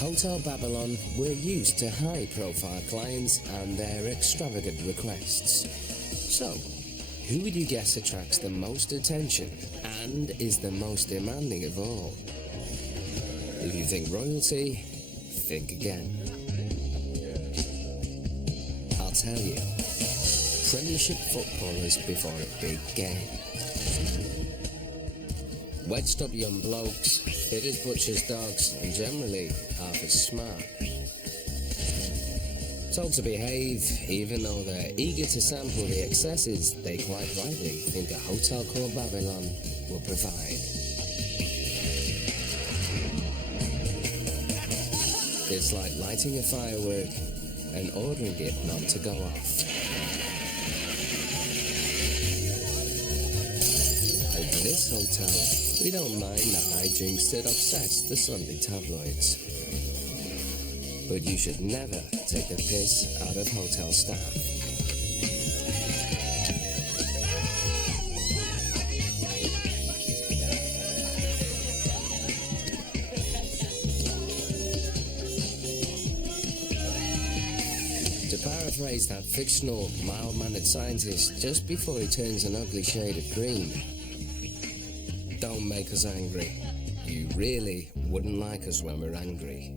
Hotel Babylon were used to high-profile clients and their extravagant requests. So, who would you guess attracts the most attention and is the most demanding of all? If you think royalty, think again. I'll tell you. Premiership footballers before a big game. Wedged-up young blokes, fit as butcher's dogs, and generally half as smart. Told to behave, even though they're eager to sample the excesses they quite rightly think a hotel called Babylon will provide. It's like lighting a firework and ordering it not to go off. At this hotel, we don't mind the hijinks that upsets the Sunday tabloids. But you should never take the piss out of hotel staff. To paraphrase that fictional, mild-mannered scientist just before he turns an ugly shade of green, don't make us angry. You really wouldn't like us when we're angry.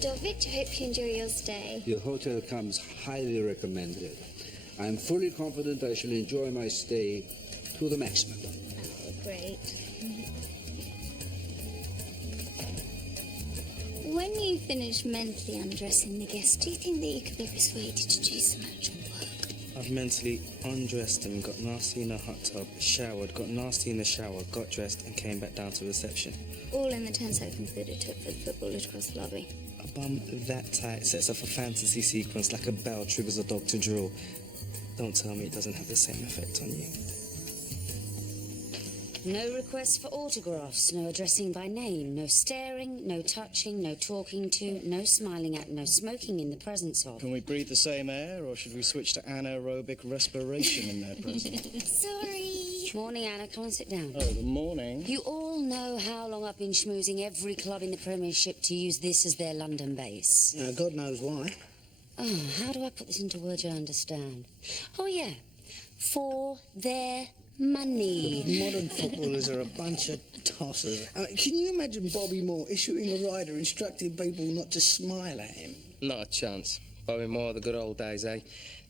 Dovich, I hope you enjoy your stay. Your hotel comes highly recommended. I am fully confident I shall enjoy my stay to the maximum. Oh, great. When you finish mentally undressing the guests, do you think that you could be persuaded to do some actual work? I've mentally undressed them, got nasty in the hot tub, showered, got nasty in the shower, got dressed and came back down to reception. All in the 10 seconds that it took for the footballers across the lobby. A bum that tight sets off a fantasy sequence like a bell triggers a dog to drool. Don't tell me it doesn't have the same effect on you. No requests for autographs, no addressing by name, no staring, no touching, no talking to, no smiling at, no smoking in the presence of. Can we breathe the same air, or should we switch to anaerobic respiration in their presence? Sorry. Morning, Anna. Come and sit down. Oh, good morning. You all know how long I've been schmoozing every club in the Premiership to use this as their London base. God knows why. Oh, how do I put this into words you understand? Oh, yeah. For their money. Modern footballers are a bunch of tossers. I mean, can you imagine Bobby Moore issuing a rider instructing people not to smile at him? Not a chance. Bobby Moore, the good old days, eh?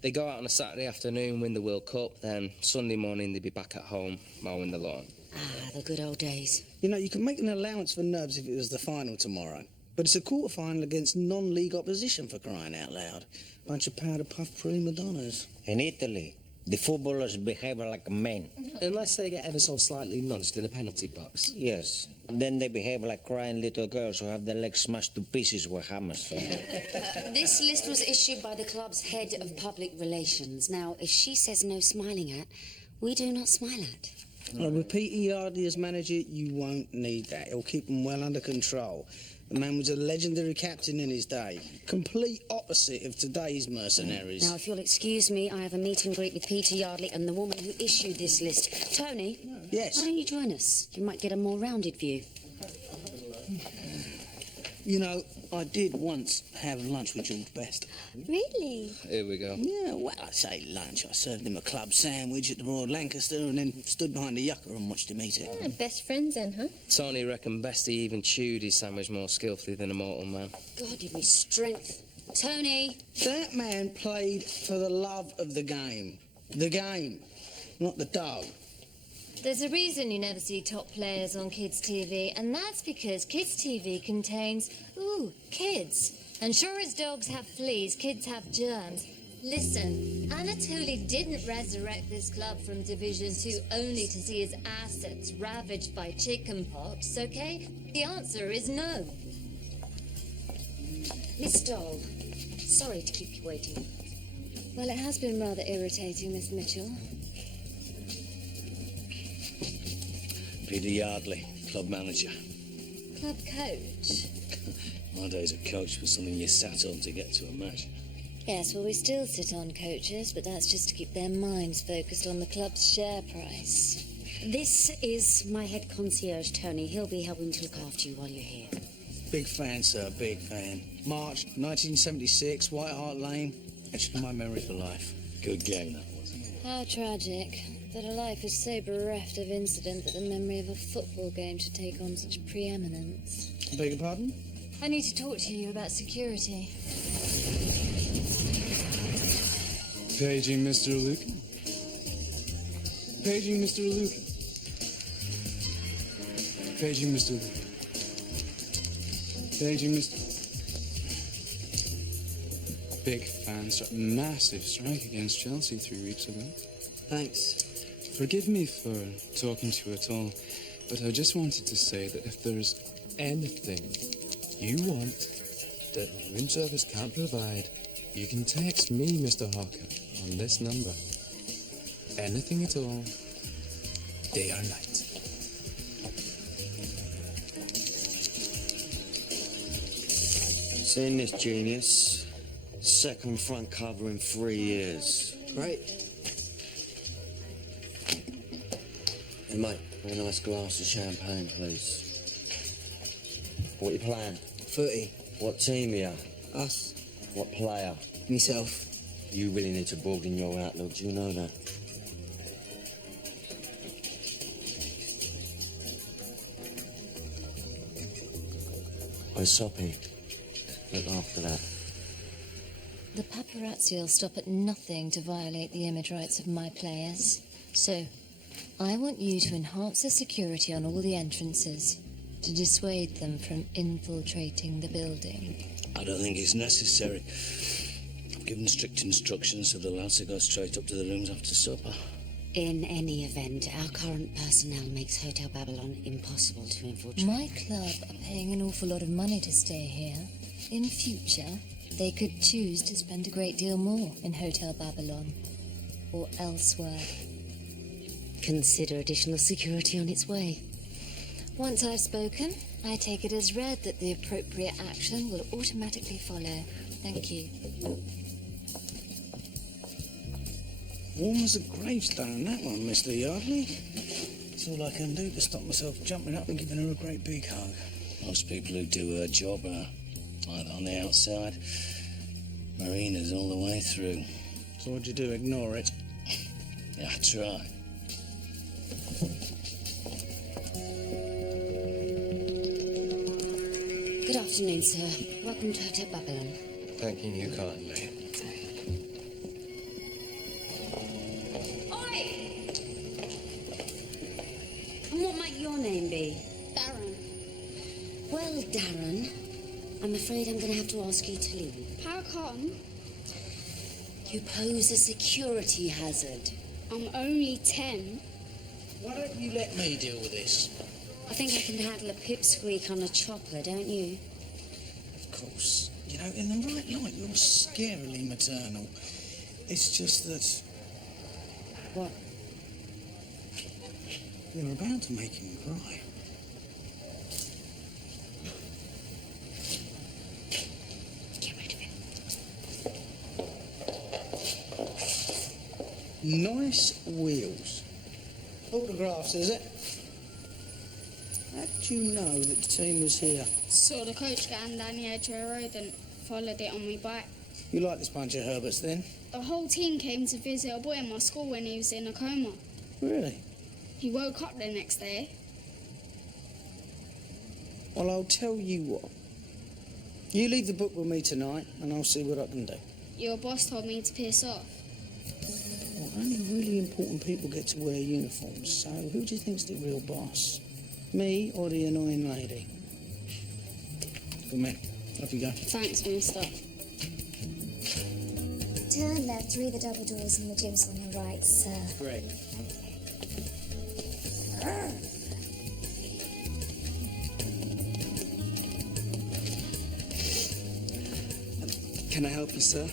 They go out on a Saturday afternoon, win the World Cup, then Sunday morning they'd be back at home mowing the lawn. Ah, the good old days. You know, you can make an allowance for Nubs if it was the final tomorrow. But it's a quarter-final against non-league opposition, for crying out loud. Bunch of powder-puff prima donnas. In Italy, the footballers behave like men. Unless they get ever so slightly nudged in the penalty box. Yes. Then they behave like crying little girls who have their legs smashed to pieces with hammers. This list was issued by the club's head of public relations. Now, if she says no smiling at, we do not smile at. Well, with Pete Yardley as manager, you won't need that. He'll keep them well under control. The man was a legendary captain in his day. Complete opposite of today's mercenaries. Now, if you'll excuse me, I have a meet and greet with Peter Yardley and the woman who issued this list. Tony? Yes? Why don't you join us? You might get a more rounded view. You know, I did once have lunch with George Best. Really? Here we go. Yeah, well, I say lunch. I served him a club sandwich at the Royal Lancaster and then stood behind the yucca and watched him eat it. Yeah, best friends then, huh? Tony reckoned Bestie even chewed his sandwich more skillfully than a mortal man. God, give me strength. Tony! That man played for the love of the game. The game, not the dough. There's a reason you never see top players on kids' TV, and that's because kids' TV contains, kids. And sure as dogs have fleas, kids have germs. Listen, Anatoly didn't resurrect this club from Division 2 only to see his assets ravaged by chickenpox, okay? The answer is no. Miss Doll, sorry to keep you waiting. Well, it has been rather irritating, Miss Mitchell. Peter Yardley, club manager. Club coach? Nowadays, a coach was something you sat on to get to a match. Yes, well, we still sit on coaches, but that's just to keep their minds focused on the club's share price. This is my head concierge, Tony. He'll be helping to look after you while you're here. Big fan, sir, big fan. March 1976, White Hart Lane. Etched in my memory for life. Good game, that was. How tragic that a life is so bereft of incident that the memory of a football game should take on such preeminence. Beg your pardon? I need to talk to you about security. Paging Mr. Lucan. Paging Mr. Lucan. Paging Mr. Lucan. Paging Mr. Big fan, massive strike against Chelsea 3 weeks ago. Thanks. Forgive me for talking to you at all, but I just wanted to say that if there's anything you want that room service can't provide, you can text me, Mr. Harker, on this number. Anything at all, day or night. Seen this genius. Second front cover in 3 years. Great. Hey, mate, a nice glass of champagne, please. What you playing? Footy. What team are you? Us. What player? Myself. You really need to broaden your outlook, do you know that? Where's Soppy? Look after that. The paparazzi will stop at nothing to violate the image rights of my players. So, I want you to enhance the security on all the entrances to dissuade them from infiltrating the building. I don't think it's necessary. I've given strict instructions to the lads to go straight up to the rooms after supper. In any event, our current personnel makes Hotel Babylon impossible to infiltrate. My club are paying an awful lot of money to stay here. In future, they could choose to spend a great deal more in Hotel Babylon or elsewhere. Consider additional security on its way. Once I've spoken, I take it as read that the appropriate action will automatically follow. Thank you. Warm as a gravestone, that one, Mr. Yardley. That's all I can do to stop myself jumping up and giving her a great big hug. Most people who do her job are either on the outside, Marina's all the way through. So what'd you do, ignore it? Yeah, I try. Good afternoon, sir. Welcome to Hotel Babylon. Thanking you kindly. And what might your name be? Darren. Well, Darren, I'm afraid I'm going to have to ask you to leave. How come? You pose a security hazard. I'm only 10. Why don't you let me deal with this? I think I can handle a pipsqueak on a chopper, don't you? Of course. You know, in the right light, you're scarily maternal. It's just that... What? You're about to make him cry. Nice wheels. Autographs, is it? How did you know that the team was here? Saw the coach going down the edge of the road and followed it on my bike. You like this bunch of Herberts then? The whole team came to visit a boy in my school when he was in a coma. Really? He woke up the next day. Well, I'll tell you what. You leave the book with me tonight and I'll see what I can do. Your boss told me to piss off. Well, only really important people get to wear uniforms, so who do you think's the real boss? Me or the annoying lady? Good man. Off you go. Thanks, mister. Turn left through the double doors and the gym's on the right, sir. Great. Can I help you, sir?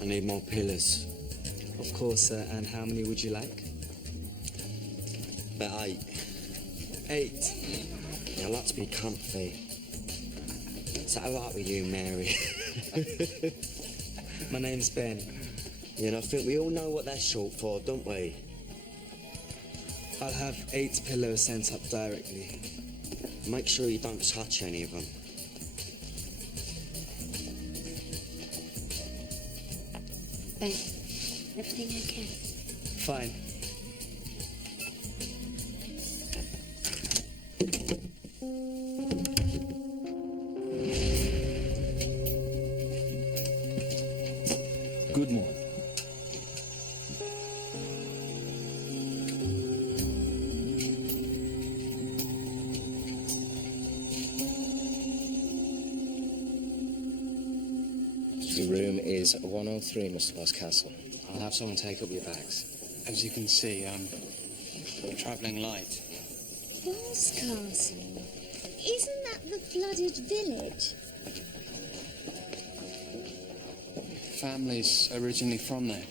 I need more pillars. Of course, sir. And how many would you like? About 8. 8. Yeah, I like to be comfy. Is that alright with you, Mary? My name's Ben. Yeah, and I think we all know what that's short for, don't we? I'll have 8 pillows sent up directly. Make sure you don't touch any of them. Ben, everything okay? Fine. Good morning. The room is 103, Mr. Boscastle. I'll have someone take up your bags. As you can see, I'm travelling light. Boscastle? Isn't that the flooded village? Family's originally from there.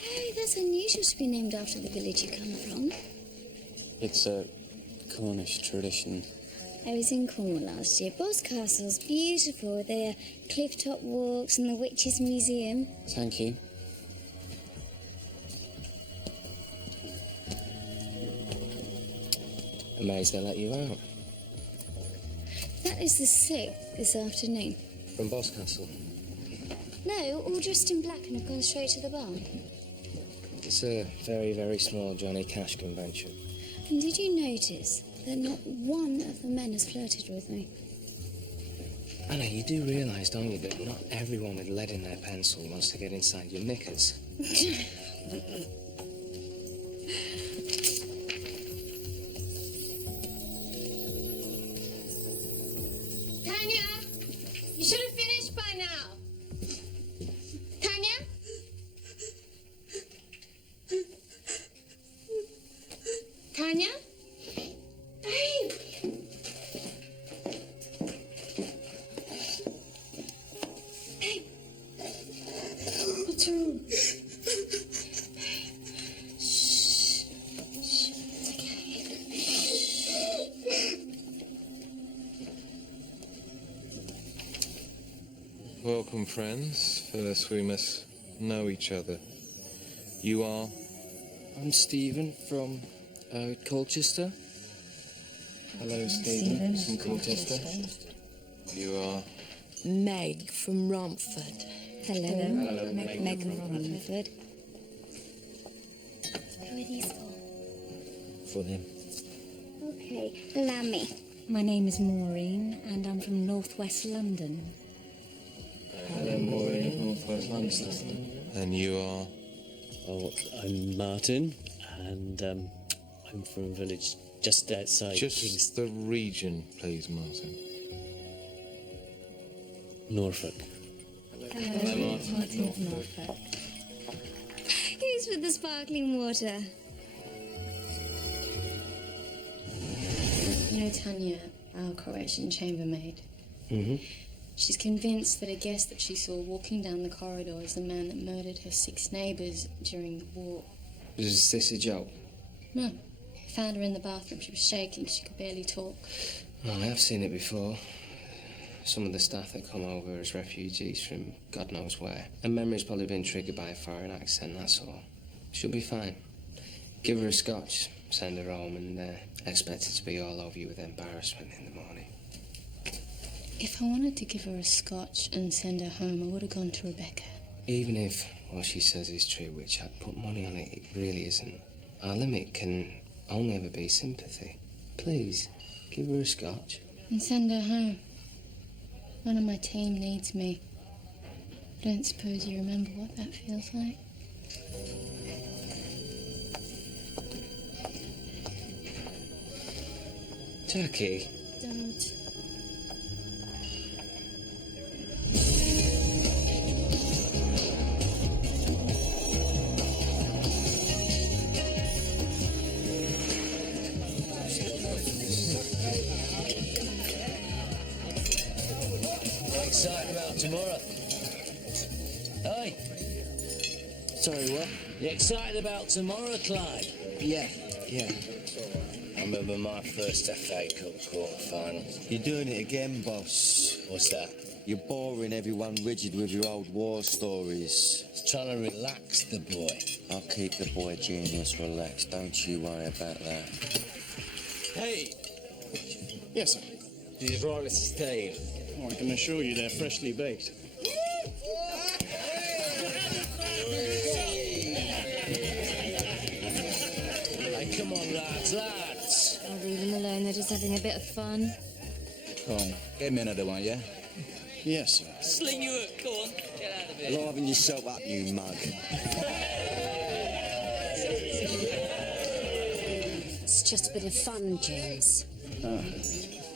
Oh, that's unusual to be named after the village you come from. It's a Cornish tradition. I was in Cornwall last year. Boscastle's beautiful with their cliff-top walks and the Witches' Museum. Thank you. Amazed they let you out. That is the 6th this afternoon. From Boscastle. No, all dressed in black and have gone straight to the bar. It's a very, very small Johnny Cash convention. And did you notice that not one of the men has flirted with me? Anna, you do realise, don't you, that not everyone with lead in their pencil wants to get inside your knickers? Tanya, you should have finished by now. Tanya? Tanya? Babe! Babe! What's wrong? Shh. Shh. It's okay. Welcome, friends. First, we must know each other. You are? I'm Stephen from Colchester. Hello, Stephen from Colchester. You are? Meg from Romford. Hello. Hello, Meg from Romford. Who are these for? For them. Okay, allow me. My name is Maureen, and I'm from northwest London. Hello, Maureen, Northwest London. And you are? Oh, I'm Martin, and I'm from a village just outside Just Kings... the region, please, Martin. Norfolk. Hello, Martin. Norfolk. Who's with the sparkling water? You know Tanya, our Croatian chambermaid? Mm-hmm. She's convinced that a guest that she saw walking down the corridor is the man that murdered her 6 neighbours during the war. Is this a joke? No. I found her in the bathroom. She was shaking. She could barely talk. Oh, I have seen it before. some of the staff that come over as refugees from God knows where. And memory's probably been triggered by a foreign accent, that's all. She'll be fine. Give her a scotch, send her home, and expect her to be all over you with embarrassment in the morning. If I wanted to give her a scotch and send her home, I would have gone to Rebecca. Even if what she says is true, which I'd put money on it really isn't, our limit can only ever be sympathy. Please, give her a scotch. And send her home. None of my team needs me. I don't suppose you remember what that feels like? Jackie. Don't. Excited about tomorrow? Oi! Sorry, what? You excited about tomorrow, Clyde? Yeah. I remember my first FA Cup quarter-final. You're doing it again, boss. What's that? You're boring everyone rigid with your old war stories. Just trying to relax the boy. I'll keep the boy genius relaxed. Don't you worry about that. Hey! Yes, sir. These rollers stale. Oh, I can assure you they're freshly baked. Hey, come on, lads. I'll leave them alone. They're just having a bit of fun. Come on, get me another one, yeah? Yes, sir. Sling you up, go on. Get out of here. Liven yourself up, you mug. It's just a bit of fun, James.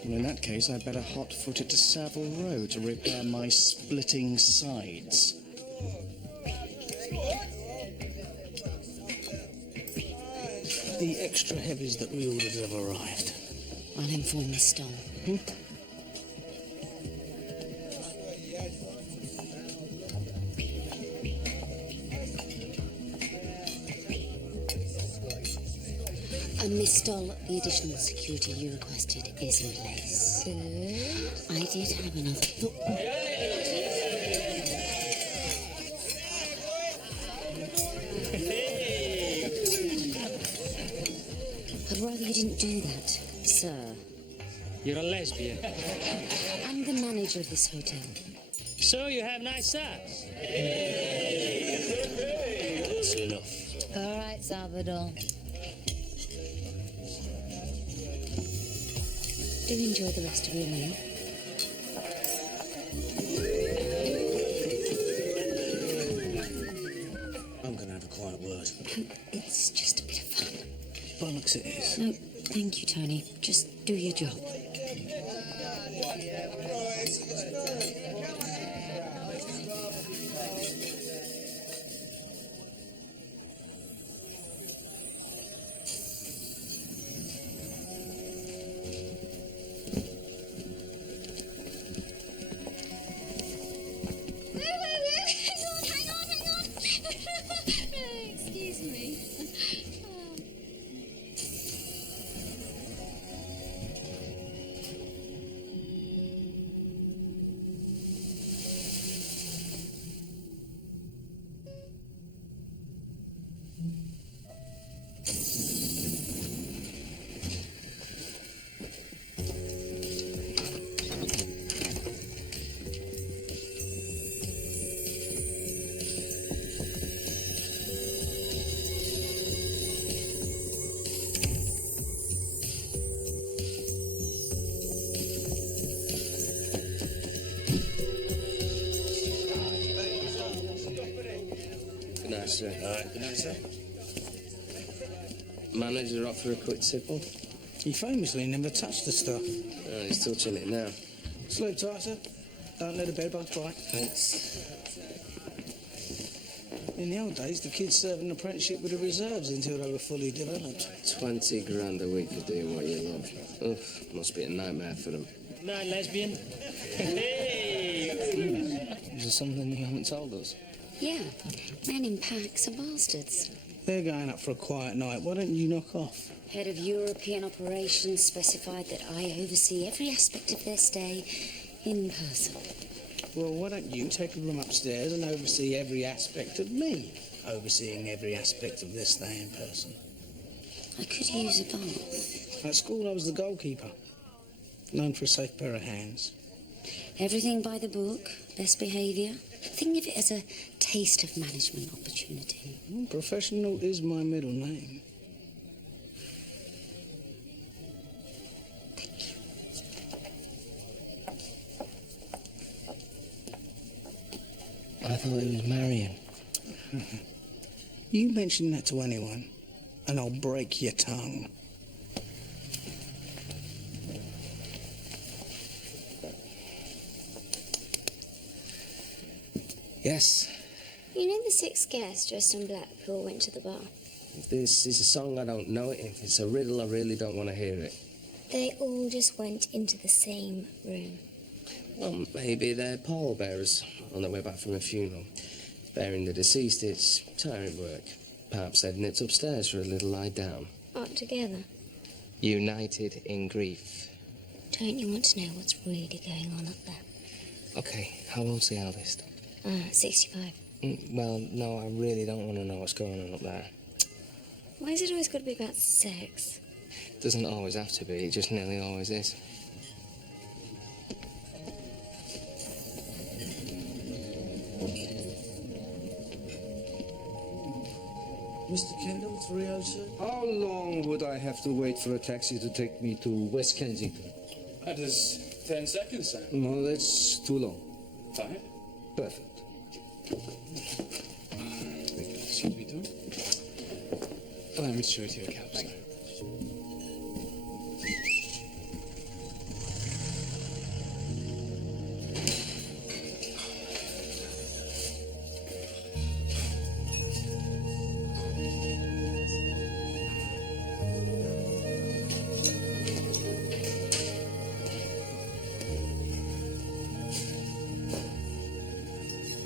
Well, in that case, I'd better hot-foot it to Savile Row to repair my splitting sides. The extra heavies that we ordered have arrived. I'll inform Miss Stoll. Miss Stoll, the additional security you requested is in place. Good. I did have another thought. I'd rather you didn't do that, sir. You're a lesbian. I'm the manager of this hotel. So you have nice ass. That's enough. All right, Salvador. Do enjoy the rest of your meal. I'm going to have a quiet word. It's just a bit of fun. Bollocks it is. No, thank you, Tony. Just do your job. Excuse me. Good night, sir. All right, good night, sir. Manager up for a quick tipple? He famously never touched the stuff. Oh, he's touching it now. Sleep tight, sir. Don't let the bedbugs bite. Thanks. In the old days, the kids served an apprenticeship with the reserves until they were fully developed. 20 grand a week for doing what you love. Oof, must be a nightmare for them. Night, lesbian. Is there something you haven't told us? Yeah, men in packs are bastards. They're going up for a quiet night. Why don't you knock off? Head of European operations specified that I oversee every aspect of their stay, in person. Well, why don't you take a room upstairs and oversee every aspect of me? Overseeing every aspect of this thing in person. I could use a bath. At school, I was the goalkeeper. Known for a safe pair of hands. Everything by the book, best behaviour. Think of it as a taste of management opportunity. Professional is my middle name. I thought it was Marion. You mention that to anyone, and I'll break your tongue. Yes, You know the 6 guests dressed in black who all went to the bar? if this is a song, I don't know it. If it's a riddle, I really don't want to hear it. They all just went into the same room. Well, maybe they're pallbearers on their way back from a funeral. Burying the deceased, it's tiring work. Perhaps heading it upstairs for a little lie down. Up together. United in grief. Don't you want to know what's really going on up there? Okay, how old's the eldest? 65. Well, no, I really don't want to know what's going on up there. Why is it always got to be about sex? Doesn't always have to be, it just nearly always is. Mr. Kendall, 302? How long would I have to wait for a taxi to take me to West Kensington? That is 10 seconds, sir. No, that's too long. 5. Perfect. Excuse me, Tom. Allow me to show it to your cab, sir.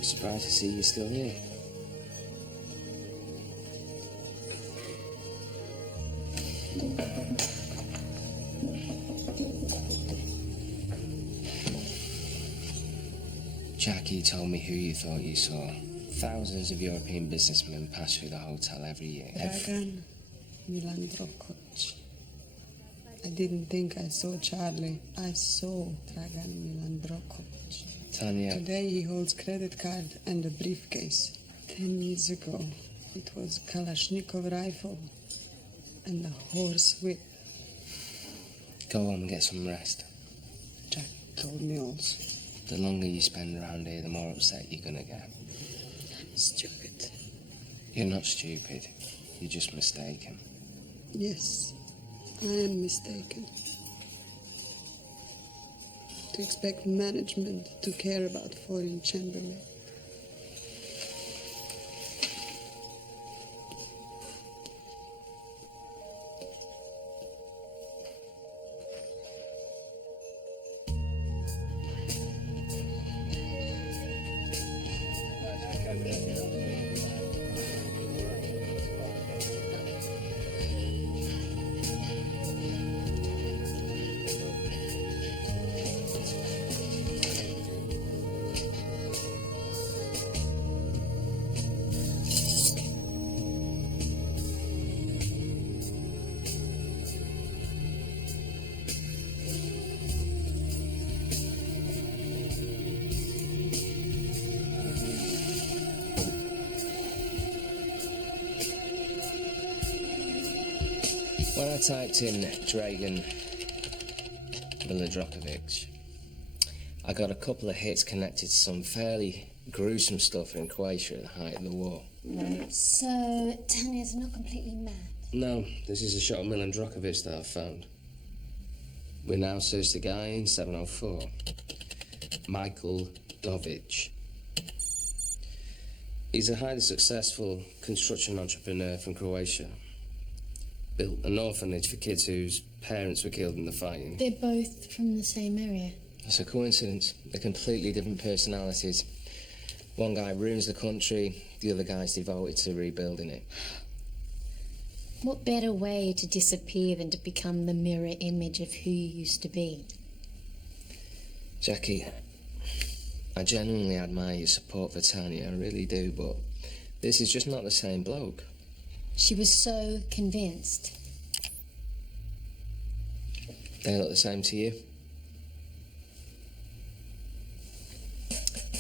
Surprised to see you still here. Jackie told me who you thought you saw. Thousands of European businessmen pass through the hotel every year. Dragan Milandrokoc. I didn't think I saw Charlie. I saw Dragan Milandrokoc. Tanya. Today he holds credit card and a briefcase. 10 years ago, it was Kalashnikov rifle and a horse whip. Go home and get some rest. Jack told me also. The longer you spend around here, the more upset you're gonna get. Stupid. You're not stupid. You're just mistaken. Yes, I am mistaken. To expect management to care about foreign chamberlain. When I typed in Dragan Milandrokovic, I got a couple of hits connected to some fairly gruesome stuff in Croatia at the height of the war. Right, so Tanya's not completely mad. No, this is a shot of Milandrokovic that I've found. We now search the guy in 704. Michael Dovic. He's a highly successful construction entrepreneur from Croatia. Built an orphanage for kids whose parents were killed in the fighting. They're both from the same area. It's a coincidence. They're completely different personalities. One guy ruins the country, the other guy's devoted to rebuilding it. What better way to disappear than to become the mirror image of who you used to be? Jackie, I genuinely admire your support for Tanya, I really do, but this is just not the same bloke. She was so convinced. They look the same to you?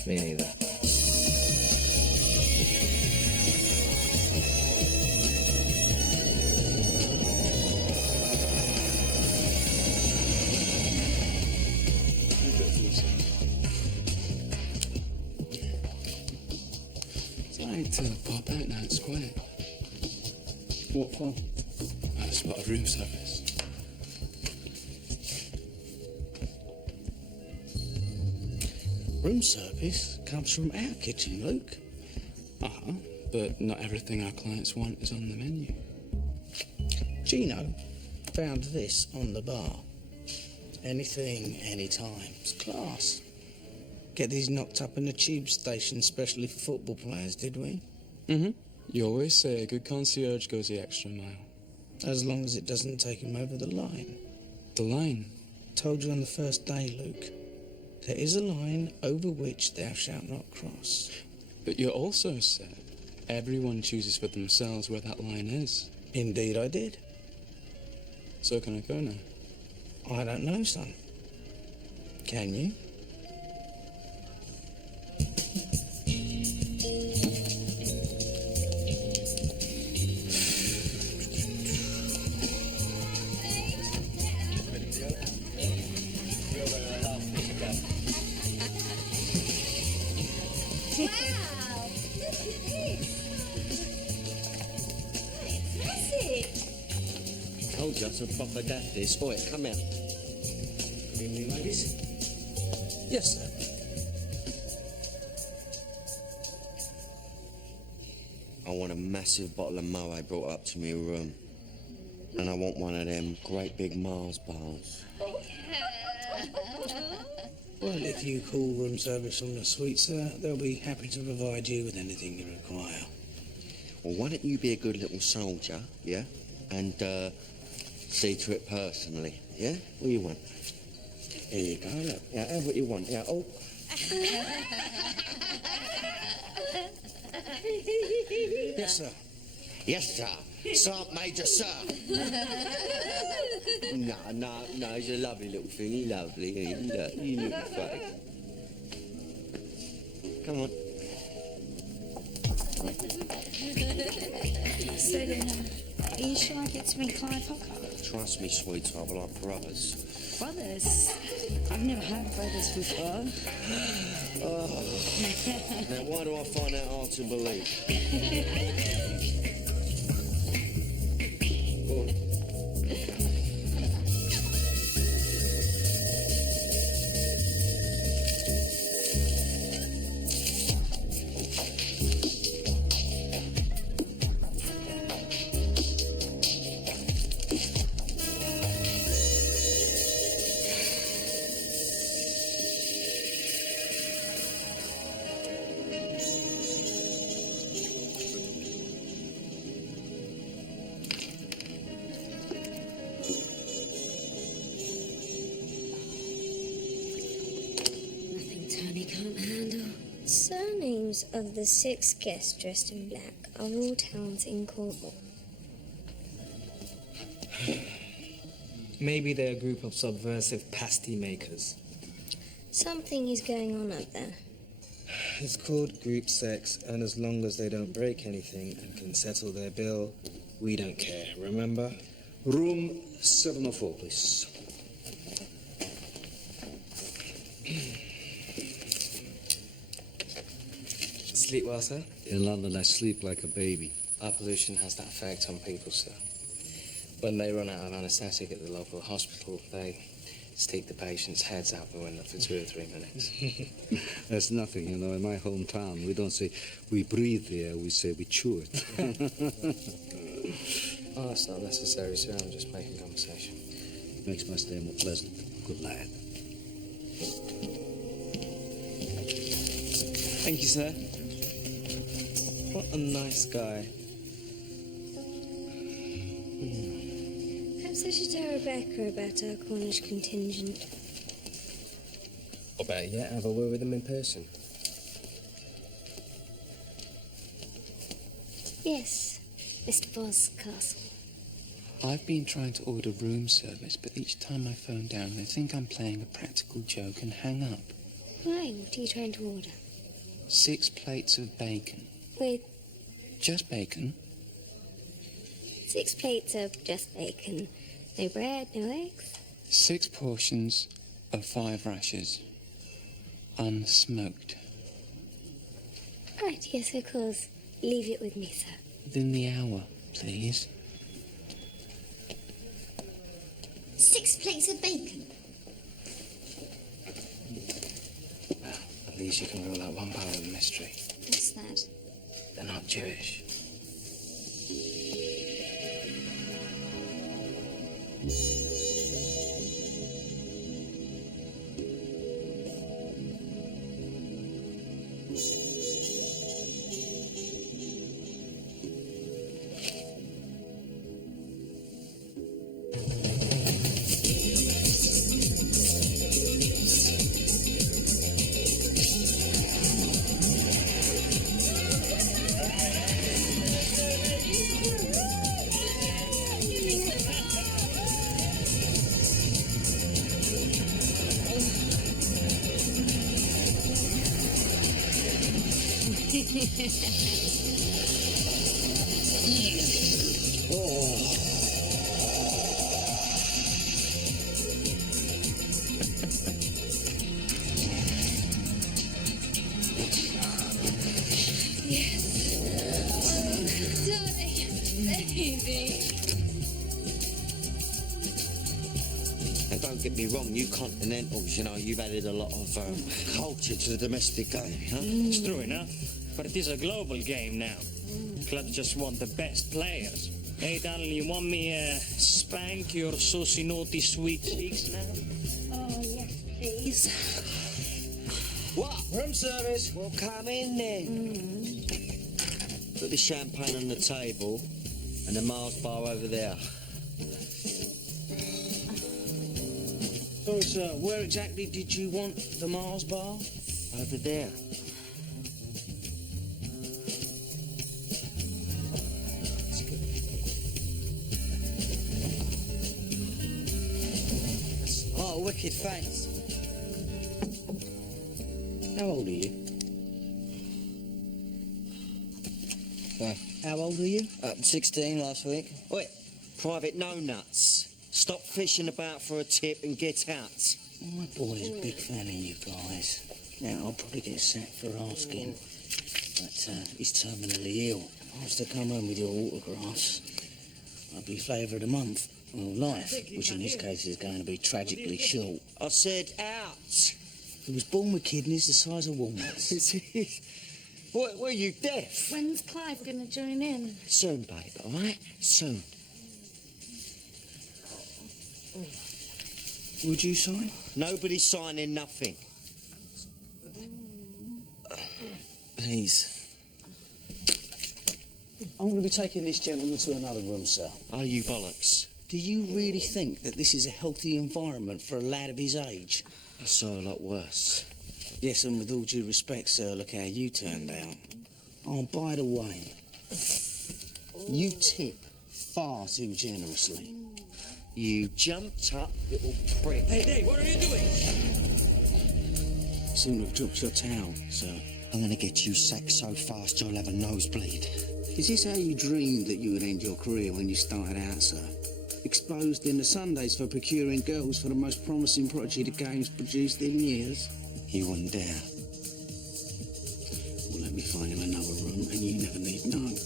Me neither. I'd pop out now, it's quiet. What for? I spotted room service. Room service comes from our kitchen, Luke. Uh-huh, but not everything our clients want is on the menu. Gino found this on the bar. Anything, anytime. It's class. Get these knocked up in the tube station, especially for football players, did we? Mm-hmm. You always say a good concierge goes the extra mile. As long as it doesn't take him over the line. The line? Told you on the first day, Luke. There is a line over which thou shalt not cross. But you also said everyone chooses for themselves where that line is. Indeed I did. So can I go now? I don't know, son. Can you? Wow! Look at this! Fantastic! Told you it's a proper daft this. Oi, come out. Good evening, ladies. Yes, sir. I want a massive bottle of Moet brought up to my room. And I want one of them great big Mars bars. Well, if you call room service from the suite, sir, they'll be happy to provide you with anything you require. Well, why don't you be a good little soldier, yeah? And, see to it personally, yeah? What do you want? Here you go, look. Yeah, have what you want. Yeah, oh. Yes, sir. Yes, sir. Sergeant Major, sir. No, he's a lovely little thing. He's lovely. He look funny. Come on. So then, are you sure I get to meet Clive Hocker? Trust me, sweetheart, we're like brothers. Brothers? I've never had brothers before. Oh. Now, why do I find that hard to believe? Go on. Nothing Tony can't handle. Surnames of the 6 guests dressed in black are all towns in Cornwall. Maybe they're a group of subversive pasty makers. Something is going on up there. It's called group sex, and as long as they don't break anything and can settle their bill, we don't care, remember? Room 704, please. Sleep well, sir? In London, I sleep like a baby. Air pollution has that effect on people, sir. When they run out of anaesthetic at the local hospital, they stick the patient's heads out the window for 2 or 3 minutes. That's nothing, you know. In my hometown, we don't say we breathe the air, we say we chew it. Oh, that's not necessary, sir. I'm just making conversation. Makes my stay more pleasant. Good lad. Thank you, sir. What a nice guy. Perhaps I should tell Rebecca about our Cornish contingent. Or better yet, have a word with them in person. Yes, Mr. Boscastle. I've been trying to order room service, but each time I phone down, they think I'm playing a practical joke and hang up. Why? What are you trying to order? 6 plates of bacon. With Just bacon. 6 plates of just bacon. No bread, no eggs. 6 portions of 5 rashers. Unsmoked. Right, yes, of course. Leave it with me, sir. Within the hour, please. 6 plates of bacon. Well, at least you can rule out one part of the mystery. What's that? They're not Jewish. And don't get me wrong, you continentals, you know, you've added a lot of culture to the domestic game, huh? It's true enough, but it is a global game now. Clubs just want the best players. Hey, darling, you want me spank your saucy naughty sweet cheeks now? Oh, yes, please. What? Room service? Well, come in then. Put the champagne on the table and the Mars bar over there. Sorry, sir, where exactly did you want the Mars bar? Over there. Oh, wicked, thanks. How old are you? How old are you? 16 last week. Wait, private no-nuts. Stop fishing about for a tip and get out. My boy's a big fan of you guys. Now, I'll probably get sacked for asking, but he's terminally ill. If I was to come home with your autographs, I'd be flavour of the month, or life, which in this case is going to be tragically short. I said out. He was born with kidneys the size of walnuts. What, were you deaf? When's Clive going to join in? Soon, babe, all right? Soon. Would you sign? Nobody's signing nothing. Please. I'm going to be taking this gentleman to another room, sir. Are you bollocks? Do you really think that this is a healthy environment for a lad of his age? I saw a lot worse. Yes, and with all due respect, sir, look how you turned out. Oh, by the way, you tip far too generously. You jumped up, little prick. Hey, Dave, what are you doing? Seem to have dropped your towel, sir. I'm going to get you sacked so fast you'll have a nosebleed. Is this how you dreamed that you would end your career when you started out, sir? Exposed in the Sundays for procuring girls for the most promising prodigy the game's produced in years? You wouldn't dare. Well, let me find him another room, and you never need know.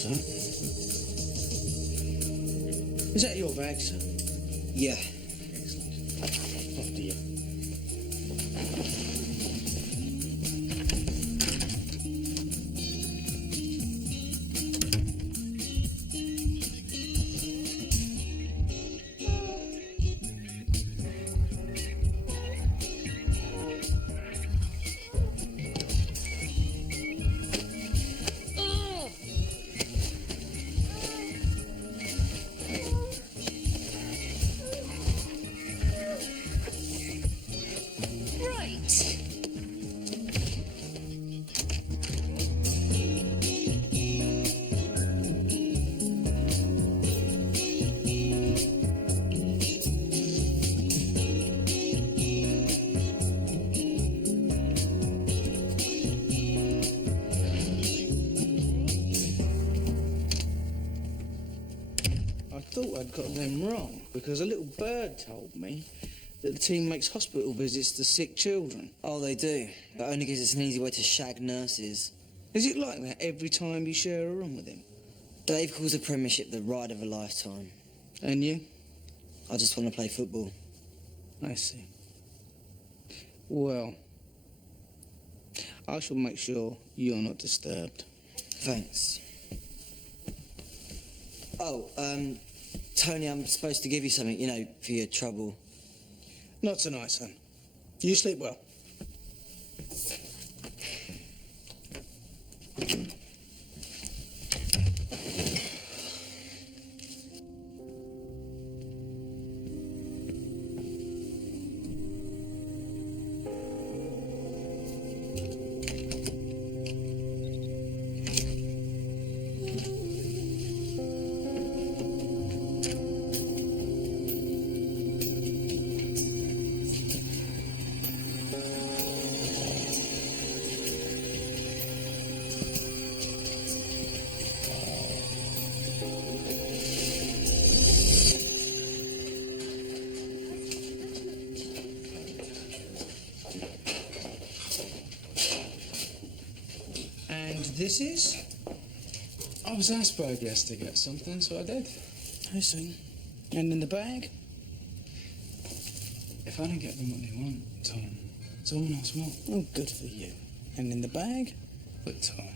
So? Is that your bag, sir? Yeah. Excellent. Off to you. I'd got them wrong, because a little bird told me that the team makes hospital visits to sick children. Oh, they do. But only because it's an easy way to shag nurses. Is it like that every time you share a room with him? Dave calls the Premiership the ride of a lifetime. And you? I just want to play football. I see. Well, I shall make sure you're not disturbed. Thanks. Oh, Tony, I'm supposed to give you something, you know, for your trouble. Not tonight, son. You sleep well. This is? I was asked by a guest to get something, so I did. I see. And in the bag? If I don't get them what they want, Tom, someone else will. Oh, good for you. And in the bag? But Tom,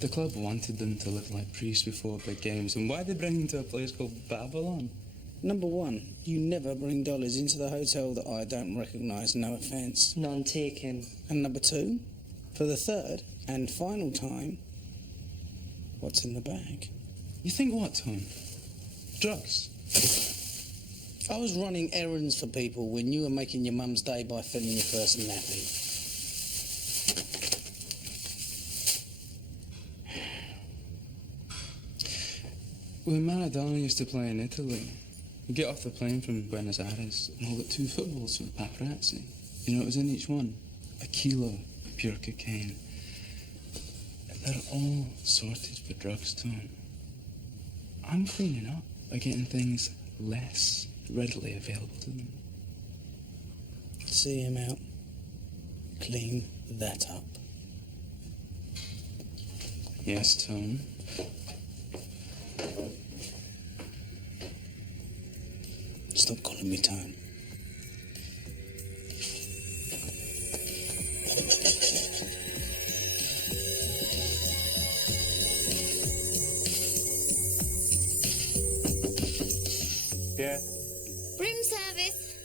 the club wanted them to live like priests before big games, and why they bring them to a place called Babylon? Number one, you never bring dollars into the hotel that I don't recognise, no offence. None taken. And number two, for the third and final time, what's in the bag? You think what, Tom? Drugs? I was running errands for people when you were making your mum's day by filling your first nappy. When Maradona used to play in Italy, you get off the plane from Buenos Aires and all got 2 footballs for the paparazzi. You know what was in each one? A kilo of pure cocaine. They're all sorted for drugs, Tom. I'm cleaning up by getting things less readily available to them. See him out. Clean that up. Yes, Tom. Stop calling me Tone. Yeah, Room service.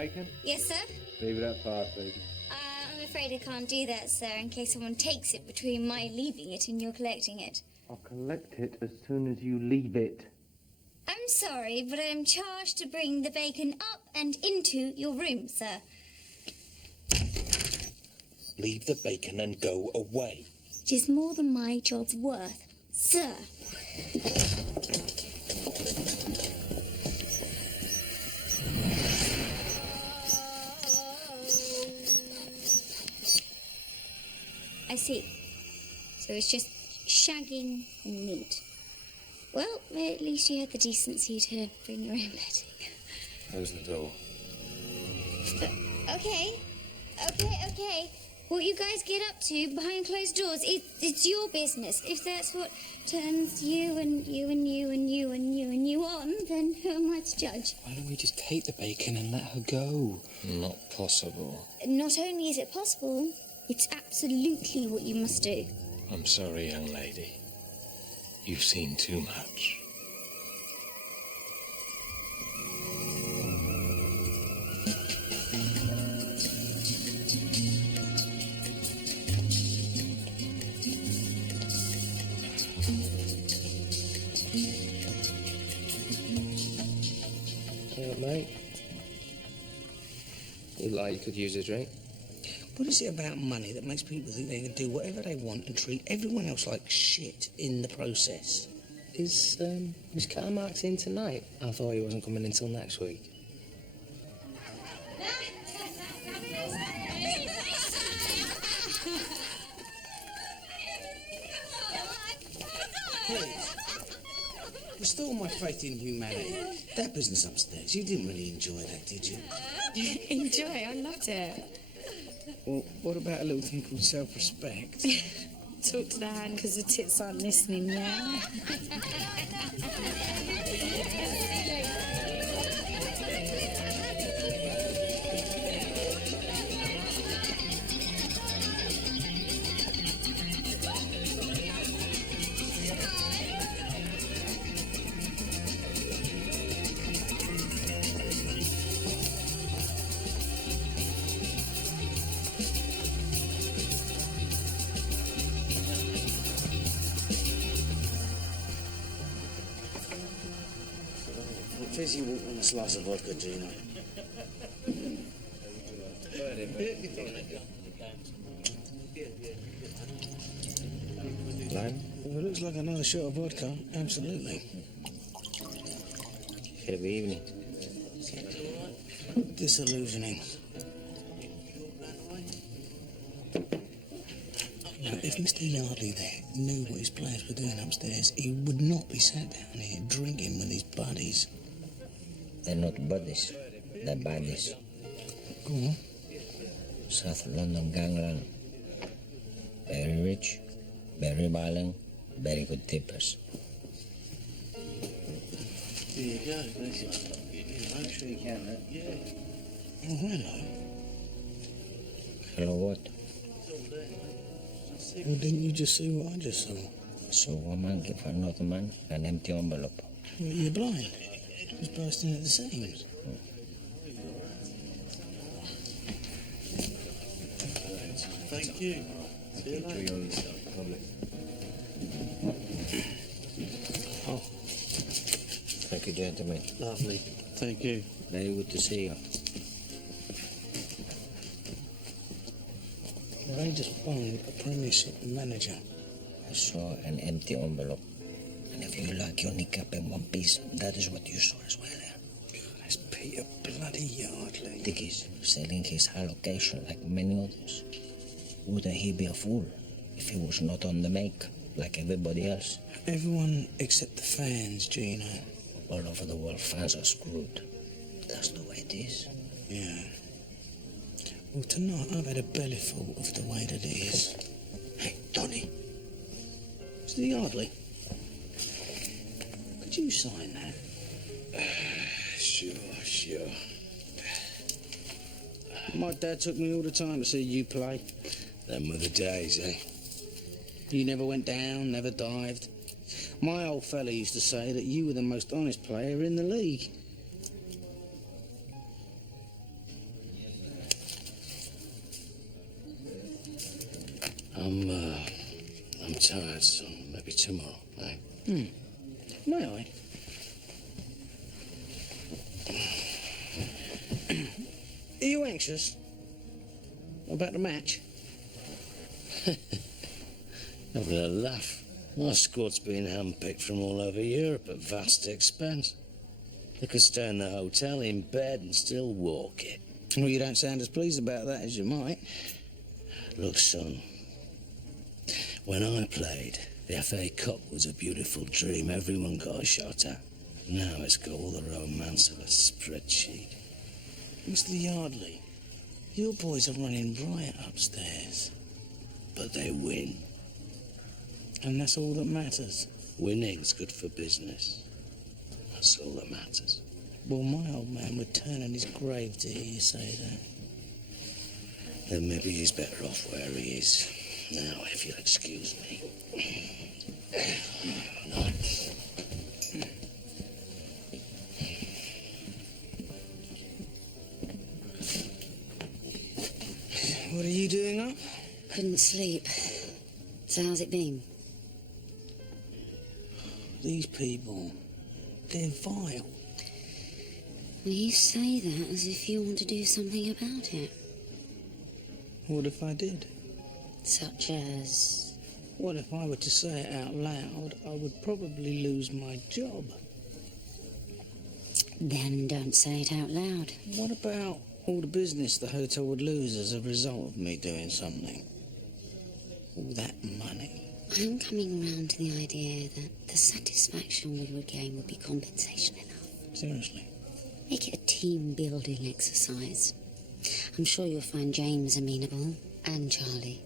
bacon? Yes, sir? Leave it at 5, baby. I'm afraid I can't do that, sir, in case someone takes it between my leaving it and your collecting it. I'll collect it as soon as you leave it. I'm sorry, but I'm charged to bring the bacon up and into your room, sir. Leave the bacon and go away. It is more than my job's worth, sir. I see. So it's just shagging and meat. Well, at least you had the decency to bring your own bedding. Close the door. Okay. What you guys get up to behind closed doors, it's your business. If that's what turns you and you and you and you and you and you on, then who am I to judge? Why don't we just take the bacon and let her go? Not possible. Not only is it possible, it's absolutely what you must do. I'm sorry, young lady. You've seen too much. Hey, mate. You look like you could use a drink. What is it about money that makes people think they can do whatever they want and treat everyone else like shit in the process? Is Karl Marx in tonight? I thought he wasn't coming until next week. Please. lost all my faith in humanity. That business upstairs, you didn't really enjoy that, did you? Enjoy, I loved it. Well, what about a little thing called self-respect? Talk to the hand because the tits aren't listening, yeah? Fizzy walk on a slice of vodka, Gino. Lime? Well, it looks like another shot of vodka, absolutely. Heavy evening. Disillusioning. Now, if Mr. Yardley there knew what his players were doing upstairs, he would not be sat down here drinking with his buddies. They're not buddies, they're baddies. Go on. South London gangland. Very rich, very violent, very good tippers. There you go. I'm sure you can. Yeah. Oh, hello. Hello, what? Well, didn't you just see what I just saw? So a man give another man an empty envelope. Well, you're blind. He's bursting at the seams. Thank you. See you later. Oh. Thank you, gentlemen. Lovely. Thank you. Very good to see you. Well, I just phoned a Premiership manager. I saw an empty envelope. And if you like your kneecap in one piece, that is what you saw as well. That's Peter bloody Yardley. Dickie's selling his allocation like many others. Wouldn't he be a fool if he was not on the make like everybody else? Everyone except the fans, Gino. All over the world, fans are screwed. That's the way it is. Yeah. Well, tonight I've had a bellyful of the way that it is. Hey, Donny. Mr. Yardley. Could you sign that? Sure. My dad took me all the time to see you play. Them were the days, eh? You never went down, never dived. My old fella used to say that you were the most honest player in the league. I'm tired, so maybe tomorrow, eh? May I? Are you anxious about the match? Having a laugh. My squad's been handpicked from all over Europe at vast expense. They could stay in the hotel in bed and still walk it. Well, you don't sound as pleased about that as you might. Look, son, when I played, the FA Cup was a beautiful dream. Everyone got a shot at. Now it's got all the romance of a spreadsheet. Mr. Yardley, your boys are running riot upstairs. But they win. And that's all that matters. Winning's good for business. That's all that matters. Well, my old man would turn in his grave to hear you say that. Then maybe he's better off where he is. Now, if you'll excuse me. What are you doing up? Couldn't sleep. So how's it been? These people, they're vile. Well, you say that as if you want to do something about it. What if I did? Such as? What if I were to say it out loud? I would probably lose my job. Then don't say it out loud. What about all the business the hotel would lose as a result of me doing something? All that money. I'm coming around to the idea that the satisfaction we would gain would be compensation enough. Seriously? Make it a team-building exercise. I'm sure you'll find James amenable, and Charlie,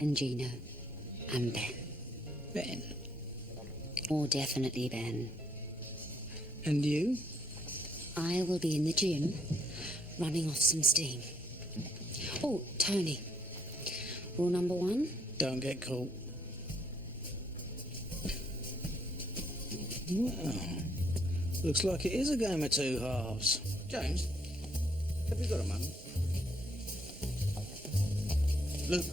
and Gino, and Ben. Ben? Or definitely Ben. And you? I will be in the gym, running off some steam. Oh, Tony. Rule number 1? Don't get caught. Well, looks like it is a game of two halves. James, have you got a moment? Luke.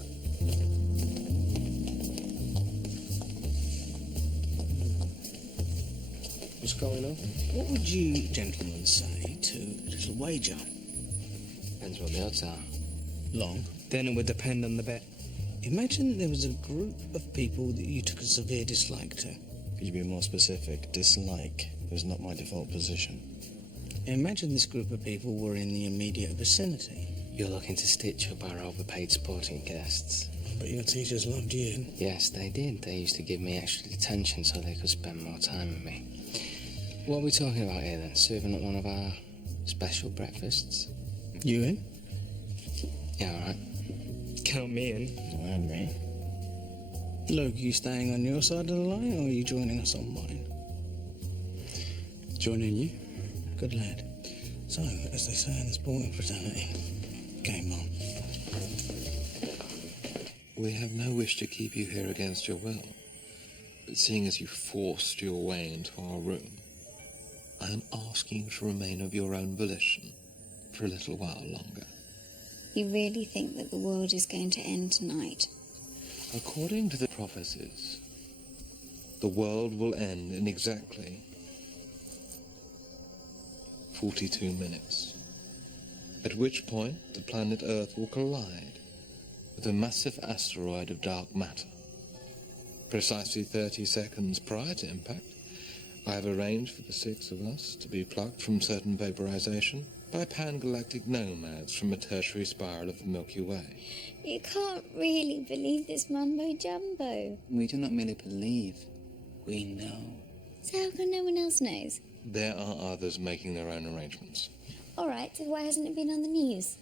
What's going on? What would you gentlemen say to a little wager? Depends what the odds are. Long. Then it would depend on the bet. Imagine there was a group of people that you took a severe dislike to. Could you be more specific? Dislike was not my default position. Imagine this group of people were in the immediate vicinity. You're looking to stitch up our overpaid sporting guests. But your teachers loved you. Yes, they did. They used to give me extra detention so they could spend more time with me. What are we talking about here then? Serving up one of our special breakfasts? You in? Yeah, all right. Count me in. And me. Luke, you staying on your side of the line, or are you joining us on mine? Joining you? Good lad. So, as they say in the sporting fraternity, game on. We have no wish to keep you here against your will, but seeing as you forced your way into our room, I am asking you to remain of your own volition for a little while longer. You really think that the world is going to end tonight? According to the prophecies, the world will end in exactly 42 minutes, at which point the planet Earth will collide with a massive asteroid of dark matter. Precisely 30 seconds prior to impact, I have arranged for the 6 of us to be plucked from certain vaporization by pan-galactic nomads from a tertiary spiral of the Milky Way. You can't really believe this mumbo-jumbo. We do not merely believe, we know. So how come no one else knows? There are others making their own arrangements. All right, so why hasn't it been on the news?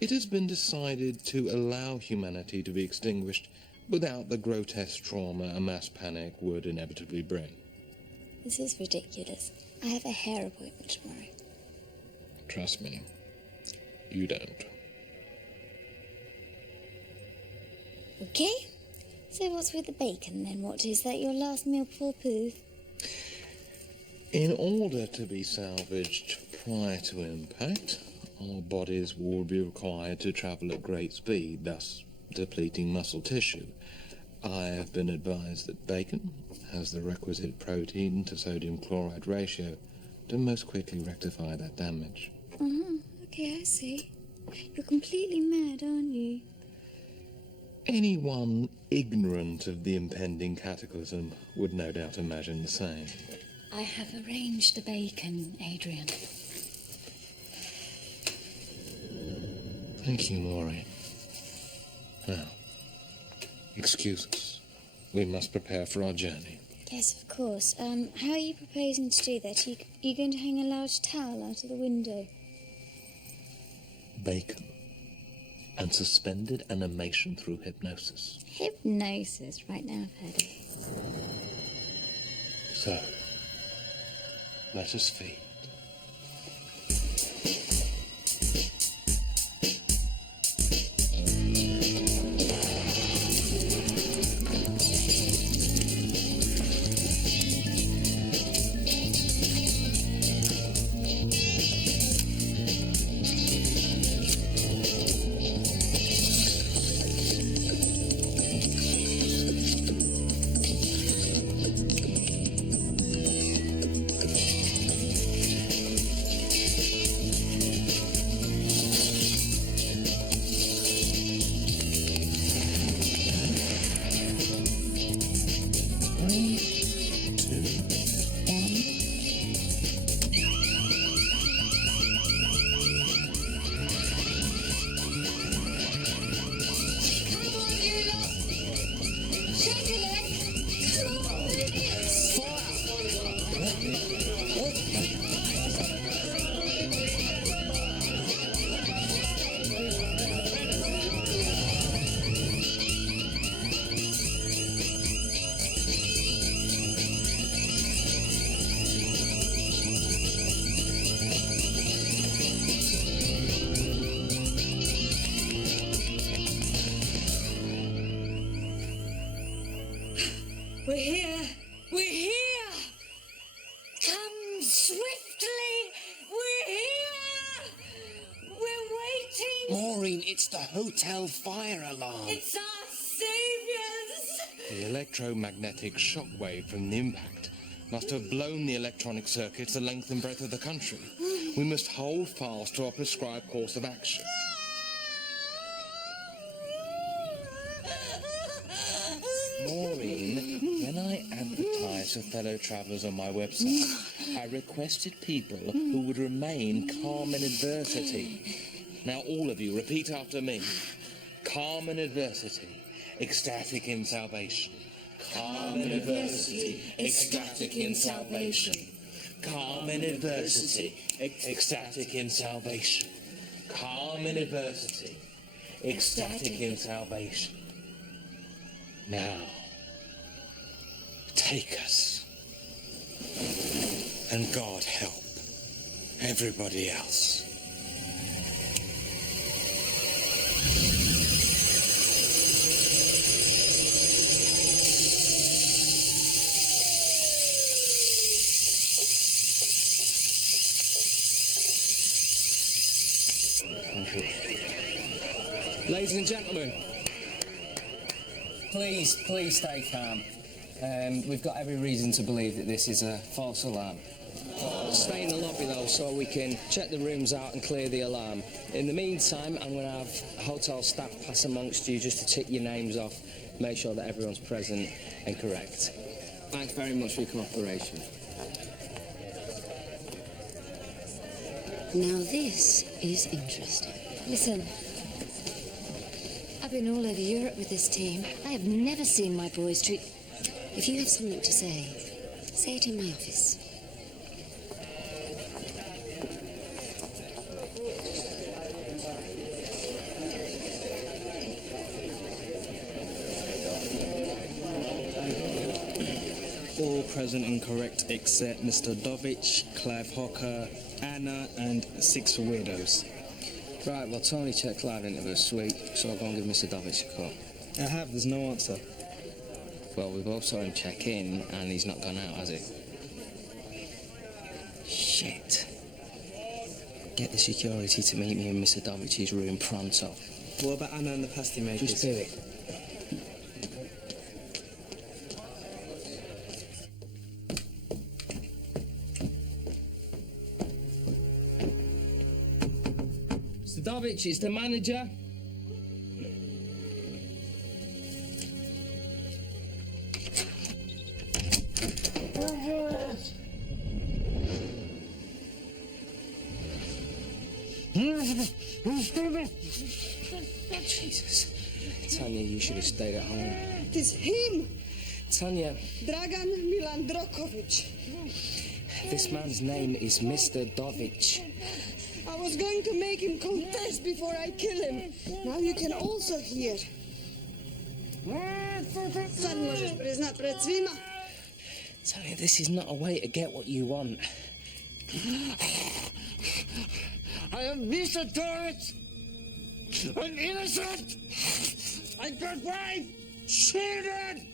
It has been decided to allow humanity to be extinguished without the grotesque trauma a mass panic would inevitably bring. This is ridiculous. I have a hair appointment tomorrow. Trust me, you don't. Okay, so what's with the bacon then? What, is that your last meal before poo? In order to be salvaged prior to impact, our bodies will be required to travel at great speed, thus depleting muscle tissue. I have been advised that bacon has the requisite protein to sodium chloride ratio to most quickly rectify that damage. Okay, I see. You're completely mad, aren't you? Anyone ignorant of the impending cataclysm would no doubt imagine the same. I have arranged the bacon, Adrian. Thank you, Laurie. Now, excuse us. We must prepare for our journey. Yes, of course. How are you proposing to do that? Are you going to hang a large towel out of the window? Bacon and suspended animation through hypnosis. Hypnosis. Right now I've heard it. So, let us feed. We're here! We're here! Come swiftly! We're here! We're waiting! Maureen, it's the hotel fire alarm. It's our saviors! The electromagnetic shockwave from the impact must have blown the electronic circuits the length and breadth of the country. We must hold fast to our prescribed course of action. Maureen, when I advertised for fellow travellers on my website, I requested people who would remain calm in adversity. Now all of you, repeat after me. Calm in adversity, ecstatic in salvation. Calm in adversity, ecstatic in salvation. Calm in adversity, ecstatic in salvation. Calm in adversity, ecstatic in salvation. Now, take us. And God help everybody else. Ladies and gentlemen, please stay calm. We've got every reason to believe that this is a false alarm. Stay in the lobby though so we can check the rooms out and clear the alarm. In the meantime, I'm going to have hotel staff pass amongst you just to tick your names off, make sure that everyone's present and correct. Thanks very much for your cooperation. Now this is interesting. Listen, I've been all over Europe with this team. I have never seen my boys treat... If you have something to say it in my office. All present and correct except Mr. Dovich, Clive Hocker, Anna, and 6 weirdos. Right, well, Tony checked Clive into the suite, so I'll go and give Mr. Dovich a call. I have, there's no answer. Well, we both saw him check in, and he's not gone out, has he? Shit. Get the security to meet me in Mr. Dovich's room pronto. What about Anna and the pasty makers? Just do it. Mr. Dovich, it's the manager. Jesus. Tanya, you should have stayed at home. It is him! Tanya. Dragan Milandrokovic. This man's name is Mr. Dovich. I was going to make him confess before I kill him. Now you can also hear. Sad możesz przyznać przed svima. Tanya, this is not a way to get what you want. I am Mr. Dorrit! I'm innocent! I got wife, children!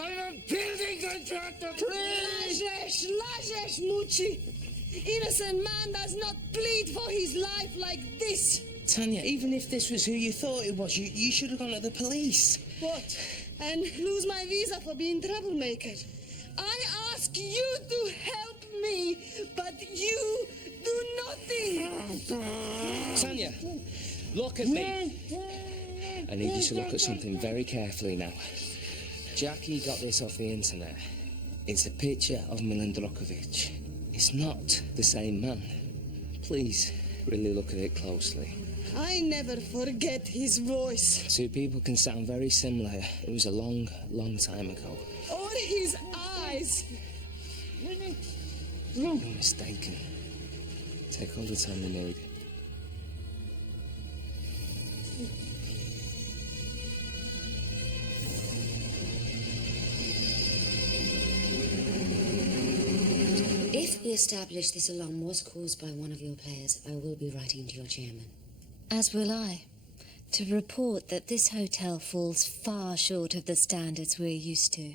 I'm a building contractor, please! Lažeš, Mucci! Innocent man does not plead for his life like this! Tanya, even if this was who you thought it was, you should have gone to the police. What? And lose my visa for being troublemaker? I ask you to help me, but you do nothing! Tanya, look at me. I need you to look at something very carefully now. Jackie got this off the internet. It's a picture of Milandrokovic. It's not the same man. Please, really look at it closely. I never forget his voice. Two people can sound very similar. It was a long, long time ago. Or his eyes. You're mistaken. Take all the time you need. If we establish this alarm was caused by one of your players, I will be writing to your chairman. As will I, to report that this hotel falls far short of the standards we're used to.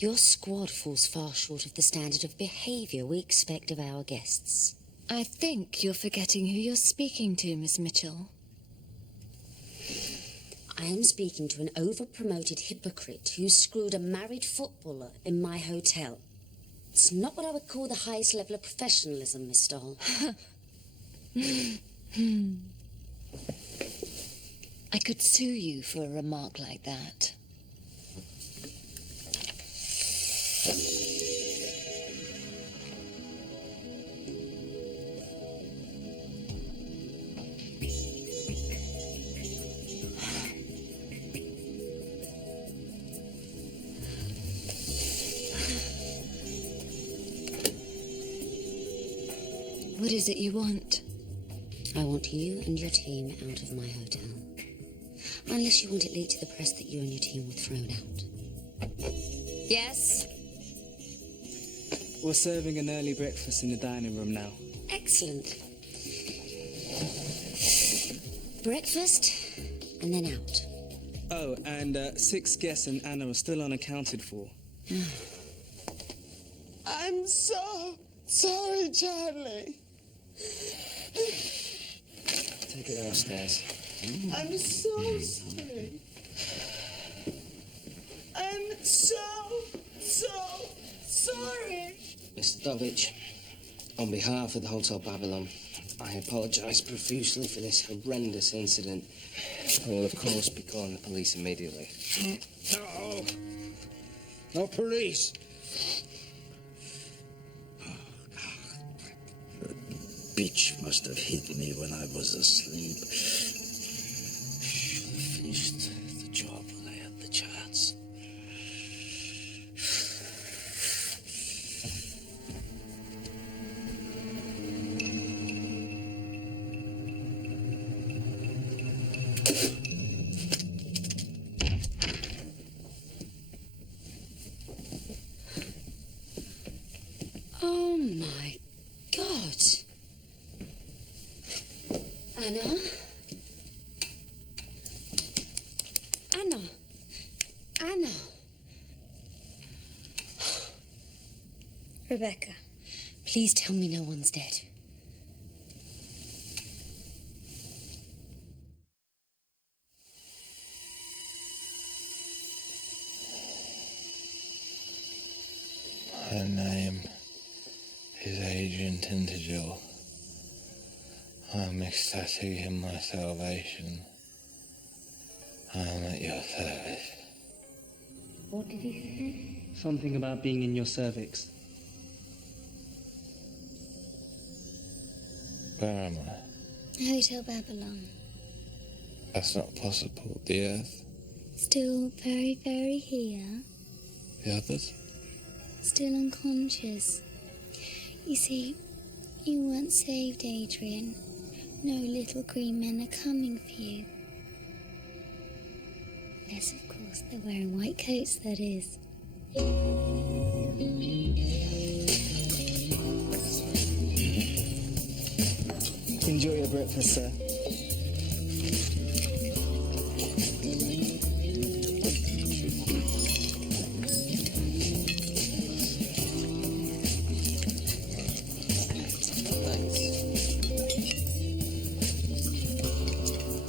Your squad falls far short of the standard of behaviour we expect of our guests. I think you're forgetting who you're speaking to, Miss Mitchell. I am speaking to an over-promoted hypocrite who screwed a married footballer in my hotel. It's not what I would call the highest level of professionalism, Miss Stoll. I could sue you for a remark like that. What is it you want? I want you and your team out of my hotel. Unless you want it leaked to the press that you and your team were thrown out. Yes? We're serving an early breakfast in the dining room now. Excellent. Breakfast, and then out. Oh, and 6 guests and Anna are still unaccounted for. I'm so sorry, Charlie. Take it downstairs. I'm so sorry. I'm so sorry. Mr. Dulwich, on behalf of the Hotel Babylon, I apologise profusely for this horrendous incident. I will, of course, be calling the police immediately. No. No police. Bitch must have hit me when I was asleep. Should have finished the job when I had the chance. Oh my God. Anna? Anna? Anna? Rebecca. Please tell me no one's dead. Her name is Agent Intergil. I'm ecstatic in my salvation. I'm at your service. What did he say? Something about being in your cervix. Where am I? Hotel Babylon. That's not possible. The Earth? Still very, very here. The others? Still unconscious. You see, you weren't saved, Adrian. No little green men are coming for you. Yes, of course, they're wearing white coats, that is. Enjoy your breakfast, sir.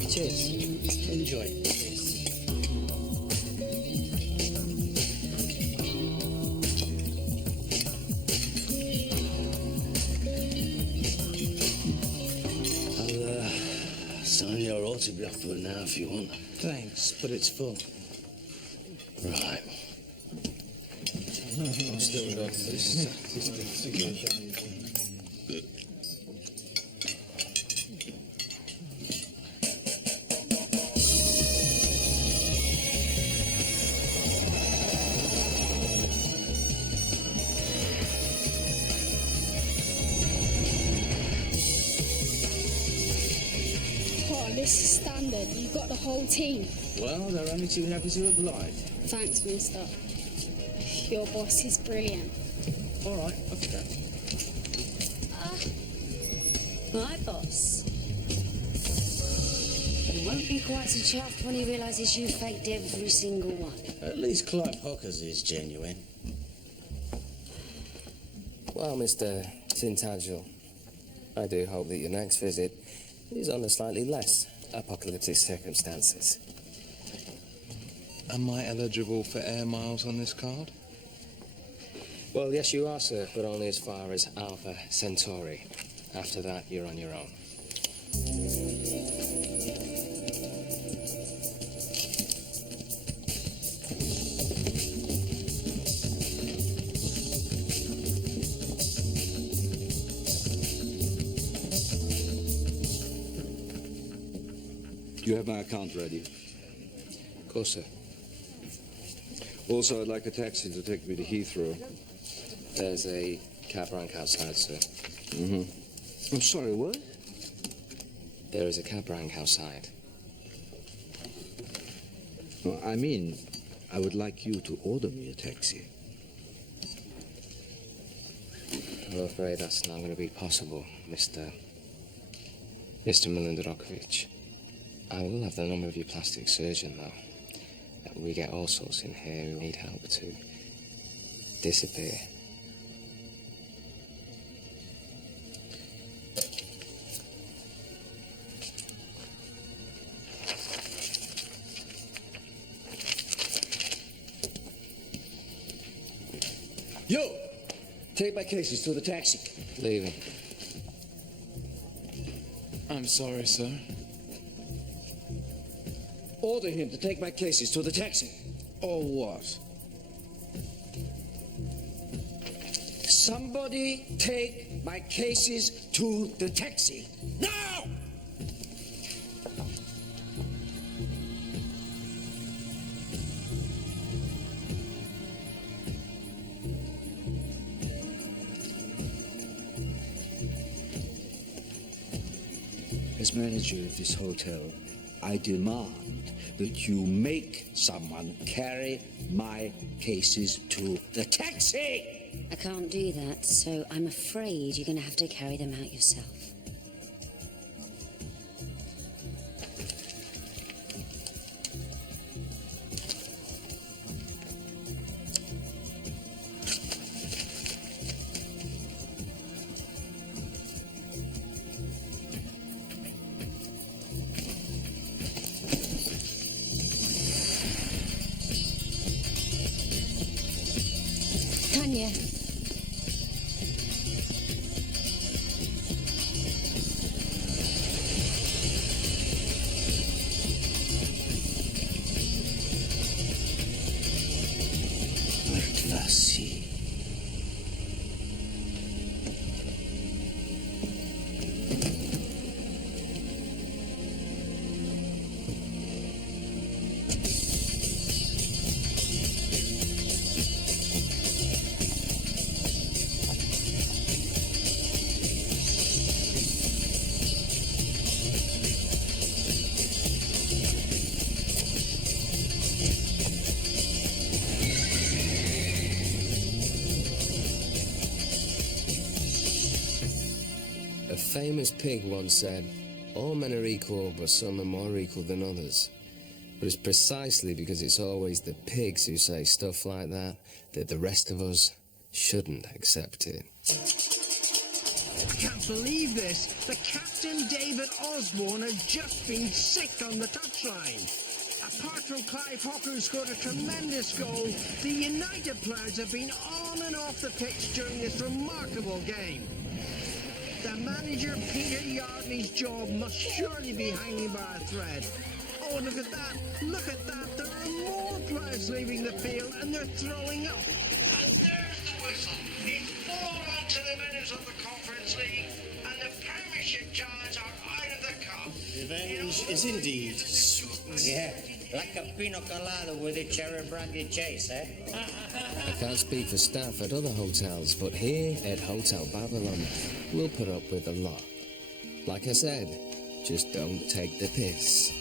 Cheers. Enjoy. I'll sign your autograph book now if you want. Thanks, but it's full. Right. Still got this. Oh, this is standard. You've got the whole team. Well, they're only too happy to oblige. Thanks, mister. Your boss is brilliant. All right, okay. My boss. He won't be quite so chuffed when he realises you faked every single one. At least Clive Hawkers is genuine. Well, Mr. Tintagel, I do hope that your next visit is under slightly less apocalyptic circumstances. Am I eligible for air miles on this card? Well, yes, you are, sir, but only as far as Alpha Centauri. After that, you're on your own. You have my account ready? Of course, sir. Also, I'd like a taxi to take me to Heathrow. There's a cab rank outside, sir. Mm-hmm. I'm sorry, what? There is a cab rank outside. No, I mean, I would like you to order me a taxi. I'm afraid that's not going to be possible, Mr. Milindarokovic. I will have the number of your plastic surgeon, though. We get all sorts in here who need help to disappear. Yo! Take my cases to the taxi. Leaving. I'm sorry, sir. Order him to take my cases to the taxi. Or what? Somebody take my cases to the taxi. Now! As manager of this hotel, I demand that you make someone carry my cases to the taxi! I can't do that, so I'm afraid you're going to have to carry them out yourself. Tanya. Mrtvasi. A famous pig once said, all men are equal, but some are more equal than others. But it's precisely because it's always the pigs who say stuff like that the rest of us shouldn't accept it. I can't believe this. The captain, David Osborne, has just been sick on the touchline. Apart from Clive Hawker, who scored a tremendous goal, the United players have been on and off the pitch during this remarkable game. The manager, Peter Yardley's job must surely be hanging by a thread. Oh, look at that. Look at that. There are more players leaving the field and they're throwing up. And there's the whistle. It's 4-1 to the winners of the Conference League and the Premiership giants are out of the cup. Revenge is indeed sweet. Yeah, like a pina colada with a cherry brandy chase, eh? I can't speak for staff at other hotels, but here at Hotel Babylon, we'll put up with a lot. Like I said, just don't take the piss.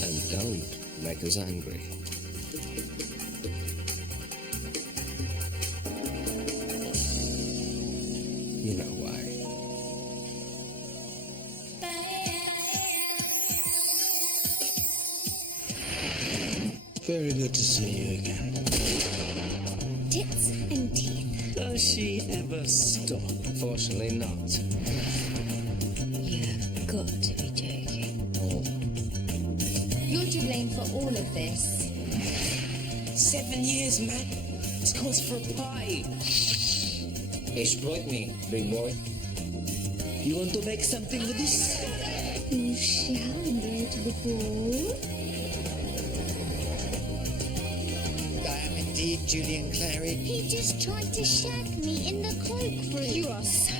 And don't make us angry. You know why. Very good to see you again. Tits and teeth. Does she she ever stop? Unfortunately not. You've got to be joking. You're to blame for all of this. 7 years, man. It's cause for a pie. Exploit me, big boy. You want to make something with this? You shall go to the ball. I am indeed Julian Clary. He just tried to shag me in the cloakroom. You are so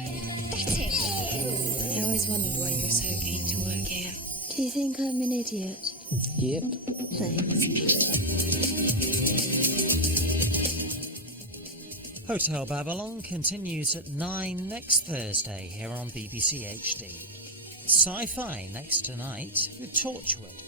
pathetic. I always wondered why you were so keen to work here. Do you think I'm an idiot? Yep. Thanks. Hotel Babylon continues at 9 next Thursday here on BBC HD. Sci-fi next tonight with Torchwood.